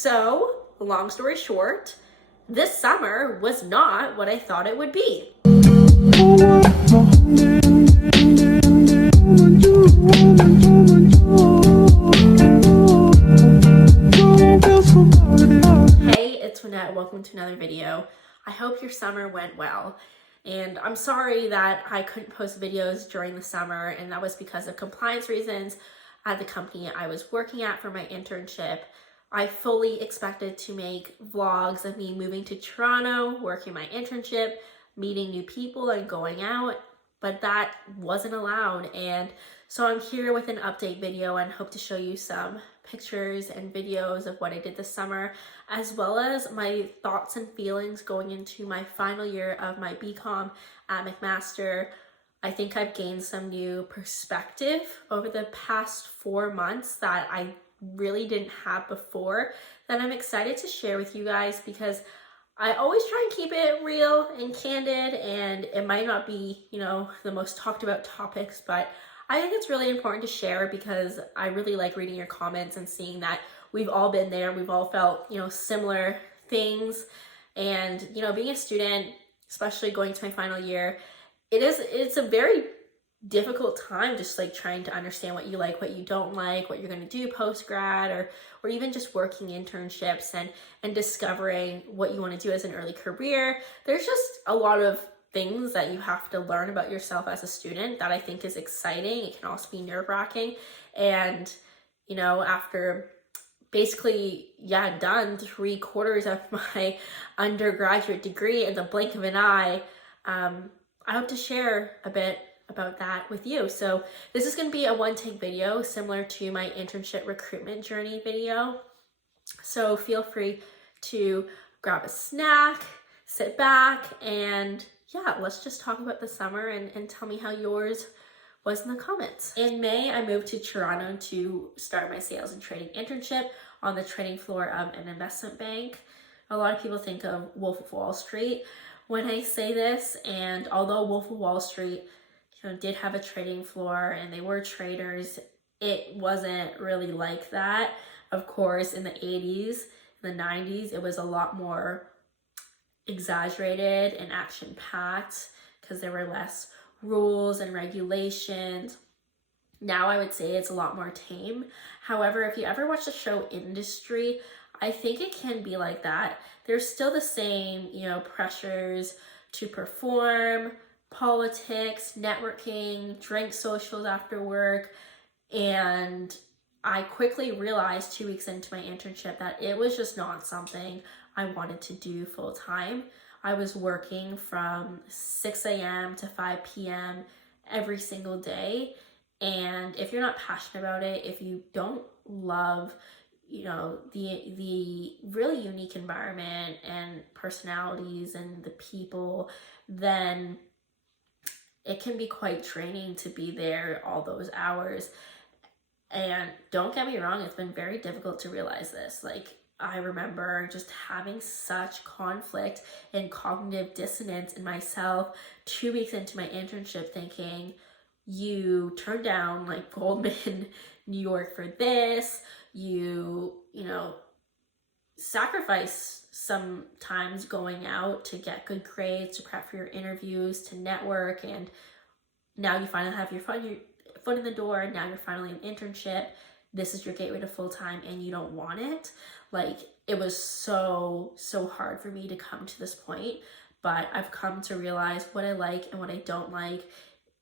So, long story short, this summer was not what I thought it would be. Hey, it's Winette. Welcome to another video. I hope your summer went well. And I'm sorry that I couldn't post videos during the summer, and that was because of compliance reasons at the company I was working at for my internship. I fully expected to make vlogs of me moving to Toronto, working my internship, meeting new people and going out, but that wasn't allowed. And so I'm here with an update video and hope to show you some pictures and videos of what I did this summer, as well as my thoughts and feelings going into my final year of my BCom at McMaster. I think I've gained some new perspective over the past 4 months that I really didn't have before, that I'm excited to share with you guys, because I always try and keep it real and candid, and it might not be, the most talked about topics, but I think it's really important to share because I really like reading your comments and seeing that we've all been there. We've all felt, similar things. And, being a student, especially going to my final year, it's a very difficult time, just like trying to understand what you like, what you don't like, what you're going to do post-grad, or even just working internships and discovering what you want to do as an early career. There's just a lot of things that you have to learn about yourself as a student that I think is exciting. It can also be nerve-wracking. And, after basically, done 3/4 of my undergraduate degree in the blink of an eye, I hope to share a bit about that with you. So this is going to be a one-take video similar to my internship recruitment journey video. So feel free to grab a snack, sit back, and let's just talk about the summer and tell me how yours was in the comments. In May, I moved to Toronto to start my sales and trading internship on the trading floor of an investment bank. A lot of people think of Wolf of Wall Street when I say this, and although Wolf of Wall Street did have a trading floor and they were traders, it wasn't really like that. Of course, in the 80s, the 90s, it was a lot more exaggerated and action-packed because there were less rules and regulations. Now I would say it's a lot more tame. However, if you ever watch the show Industry, I think it can be like that. There's still the same, pressures to perform, politics, networking, drink socials after work. And I quickly realized 2 weeks into my internship that it was just not something I wanted to do full time. I was working from 6 a.m. to 5 p.m. every single day. And if you're not passionate about it, if you don't love the really unique environment and personalities and the people, then it can be quite draining to be there all those hours. And don't get me wrong, it's been very difficult to realize this. I remember just having such conflict and cognitive dissonance in myself 2 weeks into my internship, thinking, you turned down Goldman, New York for this, you sacrifice sometimes going out to get good grades, to prep for your interviews, to network, and now you finally have your foot in the door, and now you're finally in internship. This is your gateway to full-time and you don't want it. It was so hard for me to come to this point, but I've come to realize what I like and what I don't like,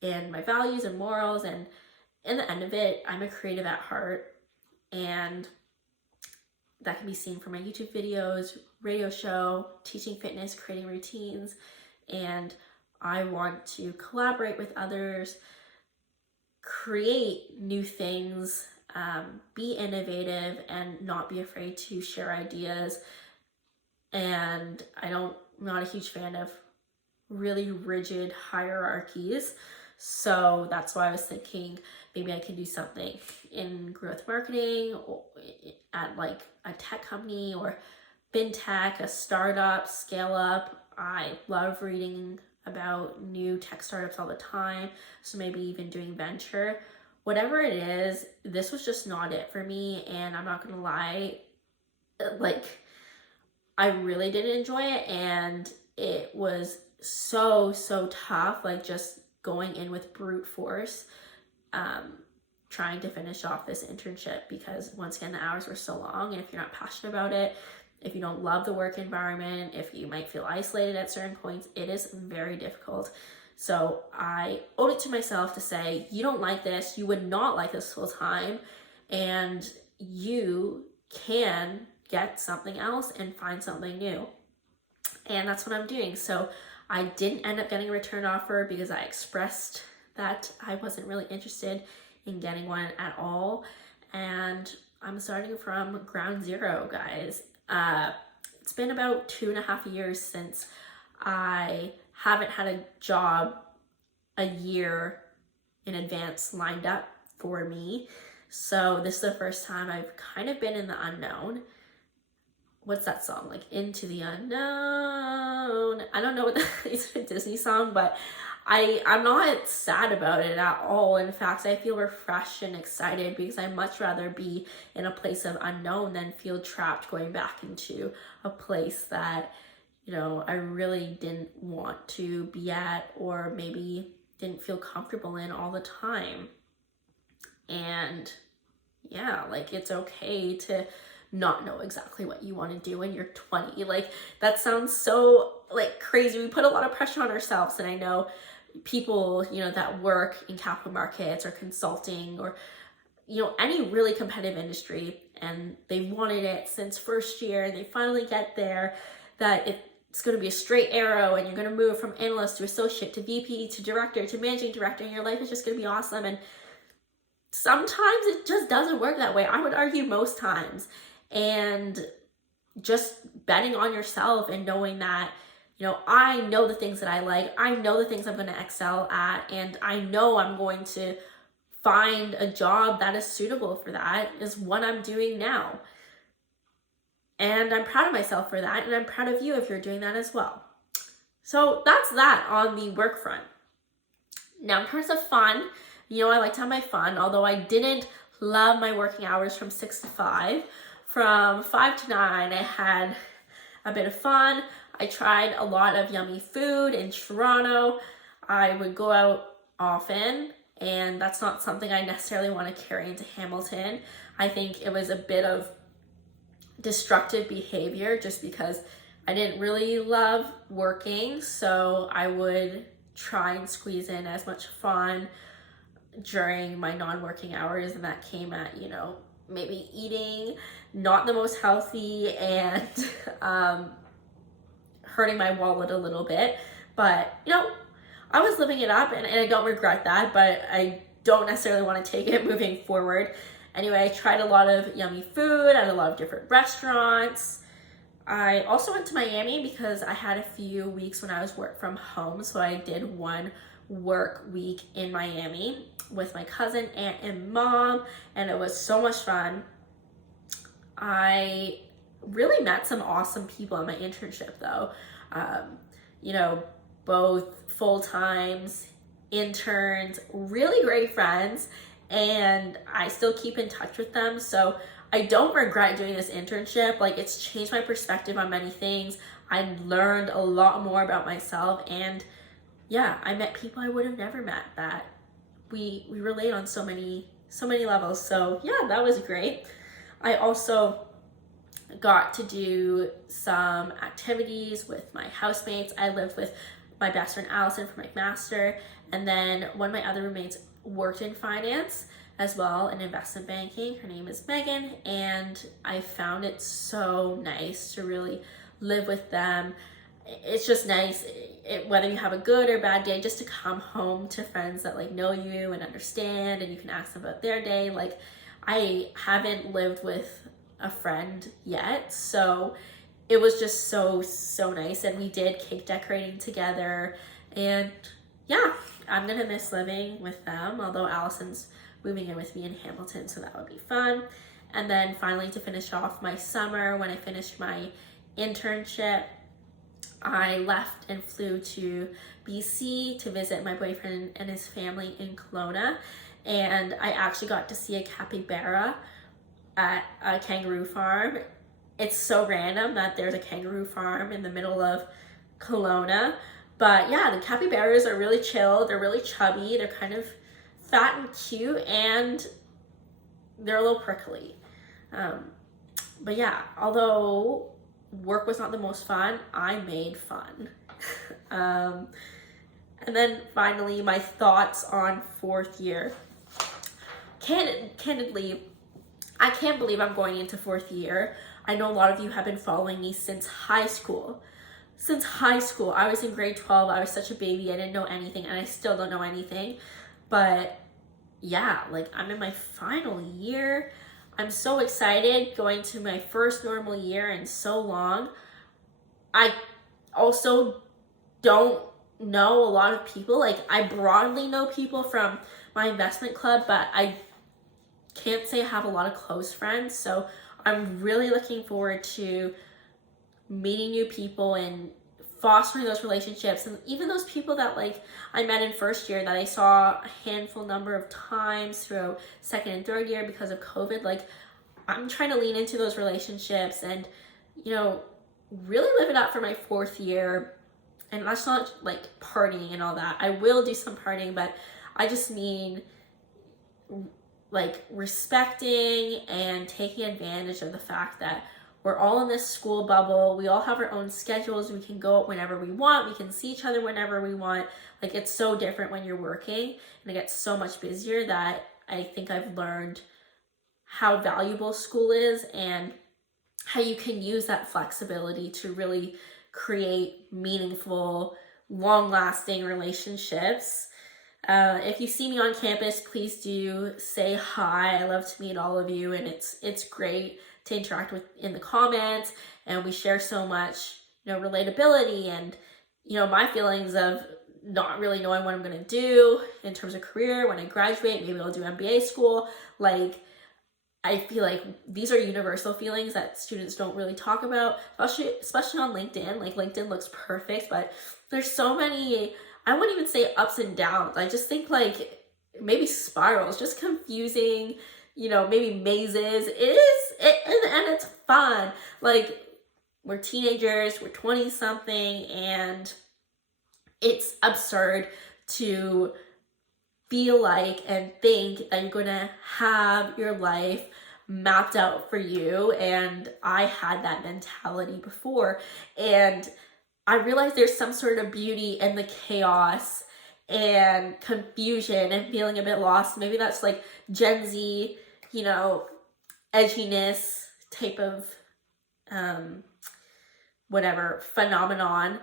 and my values and morals, and in the end of it, I'm a creative at heart, and that can be seen from my YouTube videos, radio show, teaching fitness, creating routines, and I want to collaborate with others, create new things, be innovative, and not be afraid to share ideas. And I'm not a huge fan of really rigid hierarchies. So that's why I was thinking maybe I could do something in growth marketing, or at a tech company, or fintech, a startup, scale up. I love reading about new tech startups all the time. So maybe even doing venture. Whatever it is, this was just not it for me. And I'm not gonna lie, like, I really didn't enjoy it, and it was so, so tough, like just going in with brute force, trying to finish off this internship, because once again, the hours were so long, and if you're not passionate about it, if you don't love the work environment, if you might feel isolated at certain points, it is very difficult. So I owed it to myself to say, you don't like this, you would not like this full time, and you can get something else and find something new. And that's what I'm doing. So I didn't end up getting a return offer because I expressed that I wasn't really interested in getting one at all. And I'm starting from ground zero, guys. It's been about 2.5 years since I haven't had a job a year in advance lined up for me. So this is the first time I've kind of been in the unknown. What's that song? Like, Into the Unknown. I don't know what that is. It's a Disney song, but I'm not sad about it at all. In fact, I feel refreshed and excited, because I'd much rather be in a place of unknown than feel trapped going back into a place that, you know, I really didn't want to be at, or maybe didn't feel comfortable in all the time. And yeah, like, it's okay to not know exactly what you want to do when you're 20. Like, that sounds so like crazy. We put a lot of pressure on ourselves, and I know people, you know, that work in capital markets or consulting, or, you know, any really competitive industry, and they wanted it since first year, and they finally get there, that it's going to be a straight arrow, and you're going to move from analyst to associate to VP to director to managing director, and your life is just going to be awesome. And sometimes it just doesn't work that way. I would argue most times. And just betting on yourself and knowing that, you know, I know the things that I like, I know the things I'm going to excel at, and I know I'm going to find a job that is suitable for that, is what I'm doing now. And I'm proud of myself for that, and I'm proud of you if you're doing that as well. So that's that on the work front. Now, in terms of fun, you know, I like to have my fun, although I didn't love my working hours from 6 to 5. From 5 to 9, I had a bit of fun. I tried a lot of yummy food in Toronto. I would go out often, and that's not something I necessarily want to carry into Hamilton. I think it was a bit of destructive behavior, just because I didn't really love working, so I would try and squeeze in as much fun during my non-working hours, and that came at, you know, maybe eating not the most healthy and hurting my wallet a little bit. But, you know, I was living it up, and I don't regret that, but I don't necessarily want to take it moving forward. Anyway, I tried a lot of yummy food at a lot of different restaurants. I also went to Miami because I had a few weeks when I was work from home, so I did one work week in Miami with my cousin, aunt, and mom, and it was so much fun. I really met some awesome people in my internship, though. You know, both full-times, interns, really great friends, and I still keep in touch with them. So I don't regret doing this internship. Like, it's changed my perspective on many things. I learned a lot more about myself, and yeah, I met people I would have never met that we relate on so many levels. So yeah, that was great. I also got to do some activities with my housemates. I lived with my best friend Allison for my master, and then one of my other roommates worked in finance as well, in investment banking. Her name is Megan, and I found it so nice to really live with them. It's just nice, whether you have a good or bad day, just to come home to friends that like know you and understand, and you can ask them about their day. Like, I haven't lived with a friend yet, so it was just so nice. And we did cake decorating together, and yeah, I'm gonna miss living with them, although Allison's moving in with me in Hamilton, so that would be fun. And then finally, to finish off my summer, when I finished my internship, I left and flew to BC to visit my boyfriend and his family in Kelowna, and I actually got to see a capybara at a kangaroo farm. it's so random that there's a kangaroo farm in the middle of Kelowna. But yeah, the capybaras are really chill. They're really chubby. They're kind of fat and cute, and they're a little prickly. But yeah, although work was not the most fun, I made fun. And then finally, my thoughts on fourth year. Candidly, I can't believe I'm going into fourth year. I know a lot of you have been following me since high school. Since high school, I was in grade 12. I was such a baby. I didn't know anything, and I still don't know anything. But yeah, like, I'm in my final year. I'm so excited, going to my first normal year in so long. I also don't know a lot of people. Like, I broadly know people from my investment club, but I can't say I have a lot of close friends. So I'm really looking forward to meeting new people and fostering those relationships. And even those people that, like, I met in first year that I saw a handful number of times through second and third year because of COVID, like, I'm trying to lean into those relationships and, you know, really live it up for my fourth year. And that's not like partying and all that. I will do some partying, but I just mean like respecting and taking advantage of the fact that we're all in this school bubble. We all have our own schedules. We can go out whenever we want. We can see each other whenever we want. Like, it's so different when you're working, and it gets so much busier that I think I've learned how valuable school is and how you can use that flexibility to really create meaningful, long-lasting relationships. If you see me on campus, please do say hi. I love to meet all of you, and it's great to interact with in the comments, and we share so much, you know, relatability and, you know, my feelings of not really knowing what I'm gonna do in terms of career when I graduate. Maybe I'll do MBA school. Like, I feel like these are universal feelings that students don't really talk about, especially on LinkedIn. Like, LinkedIn looks perfect, but there's so many, I wouldn't even say ups and downs. I just think like maybe spirals, just confusing, you know, maybe mazes. And it's fun. Like, we're teenagers, we're 20 something, and it's absurd to feel like and think that you're gonna have your life mapped out for you. And I had that mentality before, and I realized there's some sort of beauty in the chaos and confusion and feeling a bit lost. Maybe that's like Gen Z, you know, edginess type of whatever phenomenon.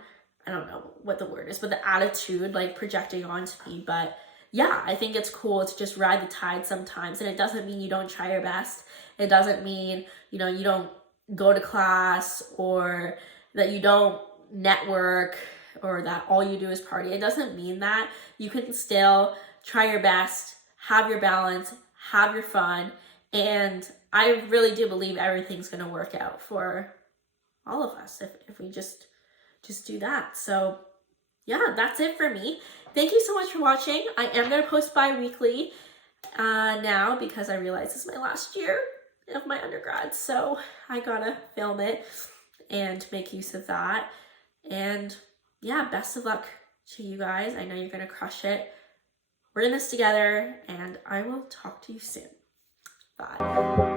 I don't know what the word is, but the attitude like projecting onto me. But yeah, I think it's cool to just ride the tide sometimes. And it doesn't mean you don't try your best. It doesn't mean, you know, you don't go to class or that you don't network or that all you do is party. It doesn't mean that. You can still try your best, have your balance, have your fun. And I really do believe everything's going to work out for all of us if we just do that. So yeah, that's it for me. Thank you so much for watching. I am going to post bi-weekly now because I realize this is my last year of my undergrad. So I gotta film it and make use of that. And yeah, best of luck to you guys. I know you're going to crush it. We're in this together, and I will talk to you soon. Bye.